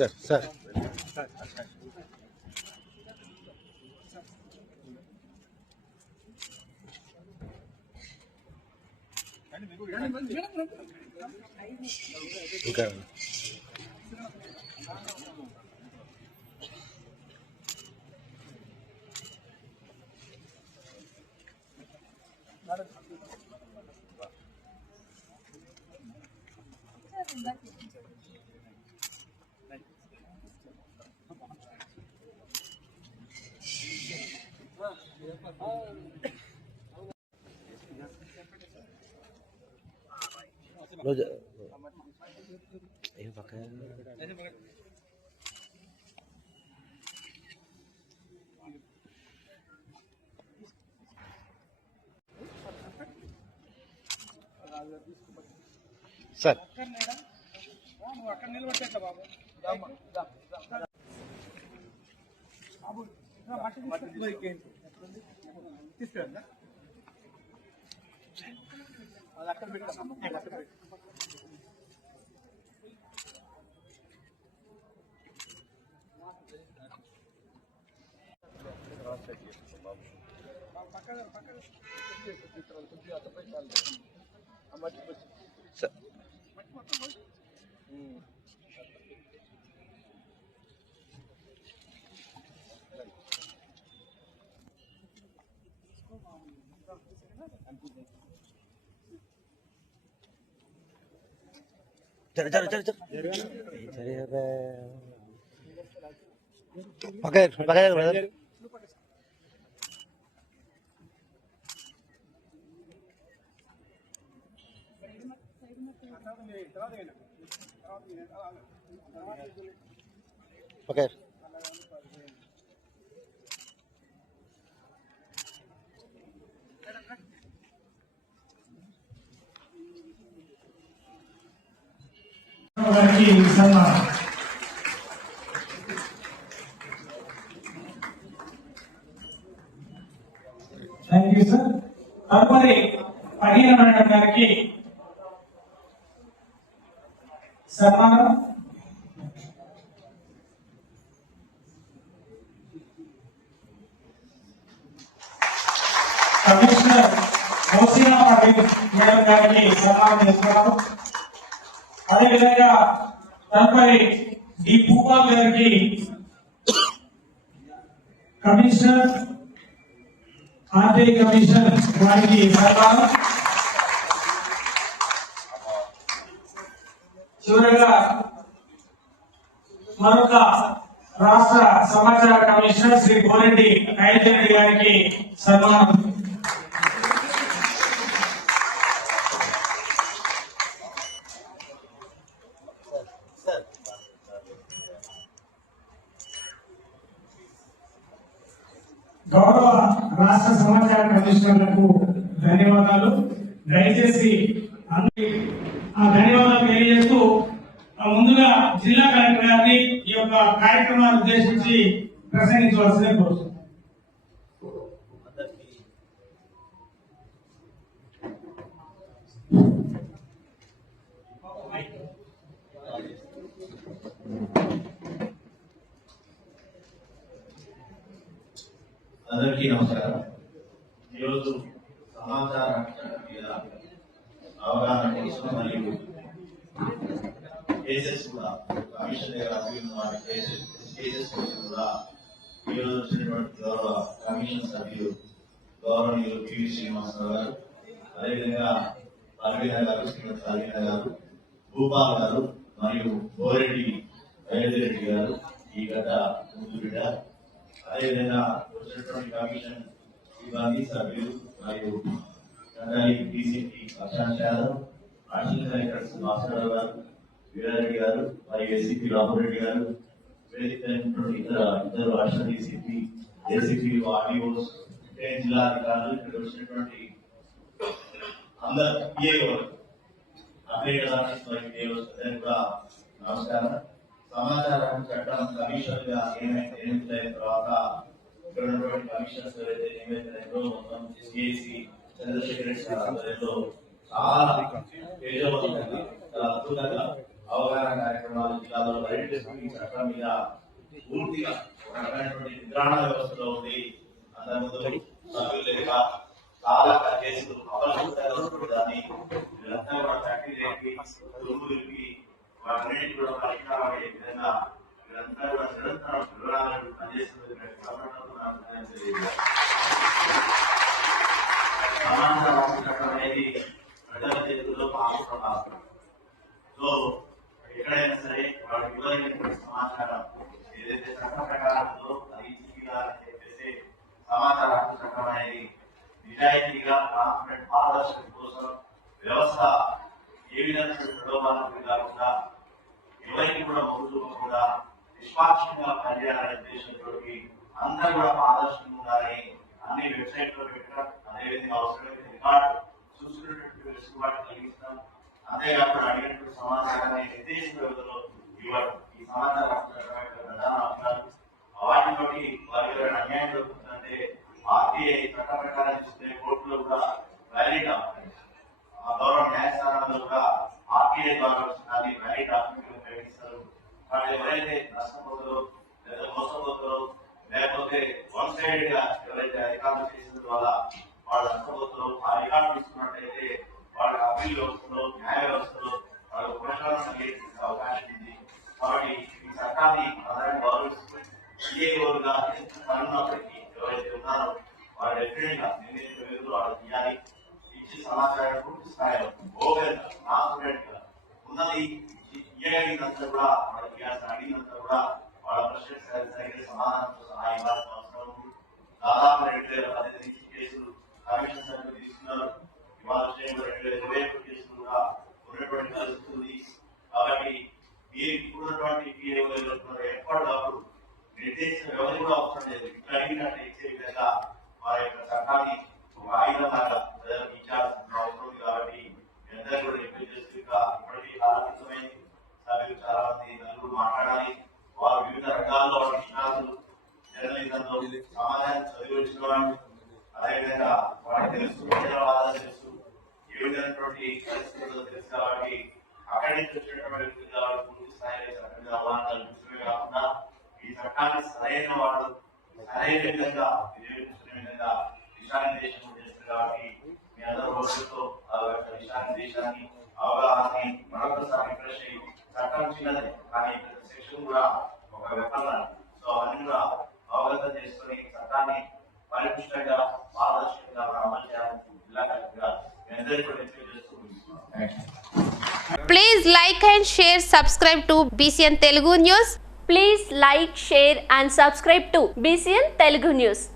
Sir sir ఇంకా రోజు ఏం పక్క సార్ తీసుకురండి అది అక్కడ పెట్టాం అక్కడ పెట్టాం సార్ చలో చలో చలో చలో సరే పక్క పక్క బ్రదర్ ఓకే గారికి సన్మానం థ్యాంక్ యూ సార్ తదుపరి పదిహేను మేడం గారికి సన్మానం. కమిషనర్ మౌసినా పాటిల్ మేడం గారికి సన్మానం చేస్తున్నారు. అదేవిధంగా తనపై ఈ భూపాల్ గారికి కమిషనర్ ఆర్టీఐ కమిషన్ వారికి చివరగా మరొక రాష్ట్ర సమాచార కమిషనర్ శ్రీ కోరెడ్డి నరేంద్ర రెడ్డి గారికి సన్మానం. గౌరవ రాష్ట్ర సమాచార కమిషనర్లకు ధన్యవాదాలు. దయచేసి అందరి ఆ ధన్యవాదాలు తెలియజేస్తూ ముందుగా జిల్లా కలెక్టర్ గారిని ఈ యొక్క కార్యక్రమాన్ని ఉద్దేశించి ప్రసంగించవలసిన కోరుతున్నాను. అందరికీ నమస్కారం. ఈరోజు సమాచార మీద అవగాహన కోసం మరియు కేసెస్ కూడా కమిషన్ దగ్గర కేసెస్ కేసెస్ కోసం కూడా ఈరోజు వచ్చినటువంటి గౌరవ కమిషన్ సభ్యులు గౌరవనీయులు పివి శ్రీనివాసరావు గారు అదేవిధంగా అరవింద గారు శ్రీమతి అరవింద గారు భూపాల్ గారు మరియు బోరెడ్డి రెడ్డి గారు ఈ గత ముందు అదేవిధంగా వచ్చినటువంటి కమిషన్ సిబ్బంది సభ్యులు మరియు కందాలి డీసీపీ యాదవ్ అడిషనల్ కలెక్టర్స్ గారు వీరారెడ్డి గారు మరియు ఏసీపీ రామరెడ్డి గారు వేదిక ఇతర ఇద్దరు అడిషనల్ డీసీపీ ఏసీపీ ఆర్డీఓస్ జిల్లా అధికారులు ఇక్కడ వచ్చినటువంటి అందరు పిఏఓ అప్డేట్ కూడా నమస్కారం. సమాచార చట్టం కమిషన్గా నియమించిన తర్వాత ఇక్కడ ఉన్నటువంటి కమిషన్స్ ఎవరైతే నియమితులైందో మొత్తం సిఎసి చంద్రశేఖర ఆధ్వర్యంలో చాలా తేజవంతంగా అద్భుతంగా అవగాహన కార్యక్రమాలు జిల్లాలో ఈ చట్టం మీద పూర్తిగా రకమైనటువంటి నిద్రాణ వ్యవస్థలో ఉంది. అంతకుముందు సభ్యులు చాలా చేస్తూ అవసరం దాన్ని దుర్ములిపి కూడా పరిష్కారం విధంగా వీళ్ళంతా కూడా నిరంతరం వివరాలను పనిచేస్తుంది చట్టం అనేది ప్రజల చేతుల్లో సో ఎక్కడైనా సరే వాడికి ఇవ్వలేనటువంటి సమాచారం ఏదైతే చట్ట ప్రకారంలో అది చెప్పేసి సమాచార చట్టం అనేది నిజాయితీగా ట్రాన్స్పరెంట్ పారదర్శకత కోసం వ్యవస్థ ఏ విధంగా ప్రలోభాలకు కాకుండా ఎవరికి కూడా మొగ్గు కూడా నిష్పాక్షంగా పనిచేయాలనే ఉద్దేశంతో అందరూ కూడా పారదర్శకంగా ఉండాలని అన్ని వెబ్సైట్లో పెట్టడం అదేవిధంగా అవసరమైన రికార్డు చూసుకున్నటువంటి వెసులుబాటు కలిగిస్తాం. అంతేకాకుండా అడిగినటువంటి సమాచారాన్ని నిర్దేశిత వ్యవధిలో ఇవ్వడం ఈ సమాచారం ప్రధాన అంశాలు. వాటితోటి వారి ఎవరైనా అన్యాయం జరుగుతుందంటే ఆర్టీఐ చట్ట ప్రకారం చూస్తే కోర్టులో కూడా వ్యాలిడ్ ఆ గౌరవ న్యాయస్థానంలో కూడా ఆర్టీఐ ద్వారా దాన్ని వ్యాలిడ్ డాక్యుమెంట్ ప్రకటిస్తారు వాళ్ళు ఎవరైతే నష్టపోతారో లేదా మోసపోతారో లేకపోతే వన్ సైడ్గా ఎవరైతే చేసిన వాళ్ళు ఆ రికార్డు వాళ్ళ అప్పీల్ వ్యవస్థలో న్యాయ వ్యవస్థలో వాళ్ళు ప్రశ్నలను కలిగించే అవకాశం ఉంది. కాబట్టి ఈ చట్టాన్ని గౌరవిస్తూ ఎవరైతే ఉన్నారో వాళ్ళు డెఫినెట్గా నిర్ణయించిన విధులు వాళ్ళు తీయాలి ఇచ్చి సమాచారం పూర్తి స్థాయిలో ఓపెన్గా ఉన్నది. ఇయ్యగలిగినంత కూడా వాళ్ళకి అడిగినంత కూడా వాళ్ళ ప్రశ్న సరిగ్గా సమాధానంతో సహా ఇవ్వాల్సిన అవసరం ఉంది దాదాపు రెండు వేల పద్దెనిమిది నుంచి కేసులు కమిషన్ సభ్యులు తీసుకున్నారు ఇవాళ విషయంలో రెండు వేల ఇరవై ఒకటి కేసులు కూడా ఉన్నటువంటి పరిస్థితి కాబట్టి మీరు ఇప్పుడున్నటువంటి ఎప్పటికప్పుడు నిర్దేశించిన వ్యవధి కూడా అవసరం లేదు. ఇట్లా అడిగినట్టు ఇచ్చే విధంగా వారి యొక్క చట్టాన్ని ఒక ఆయుధంలాగా ప్రజలకు ఇచ్చాల్సిన అవసరం ఉంది కాబట్టి మీ అందరూ కూడా రిక్వెస్ట్ చేస్తూ ఇక ఇప్పటికీ చాలా క్రితమైంది సభ్యులు చాలా మంది నలుగురు మాట్లాడాలి వారు వివిధ రంగాల్లో వాళ్ళ నిష్ణాతులు జర్నలిజంలో సమాజాన్ని చదివించిన అదేవిధంగా వాటిని తెలుసు వాదన తెలుసు ఏ విధమైనటువంటి తెలుసు కాబట్టి అక్కడి నుంచి వచ్చినటువంటి వ్యక్తులు పూర్తి స్థాయిలో అవగాహన కల్పించడమే కాకుండా ఈ చట్టాన్ని సరైన సరైన విధంగా విధంగా దిశానిర్దేశం కాబట్టి మీ అందరూ ఆ యొక్క దిశానిర్దేశాన్ని అవగాహనని మరొకసారి రిఫ్రెష్ అయ్యి చట్టం చిన్నది కానీ కూడా ఒక విఫలం సో అవన్నీ కూడా అవగతం చేసుకుని చట్టాన్ని పరిపుష్టంగా పారదర్శకంగా అమలు చేయాలని జిల్లా కలెక్టర్గా మీ అందరికీ కూడా రిక్వెస్ట్ చేస్తూ thank you Please like and share, subscribe to BCN Telugu News. Please like, share and subscribe to BCN Telugu News.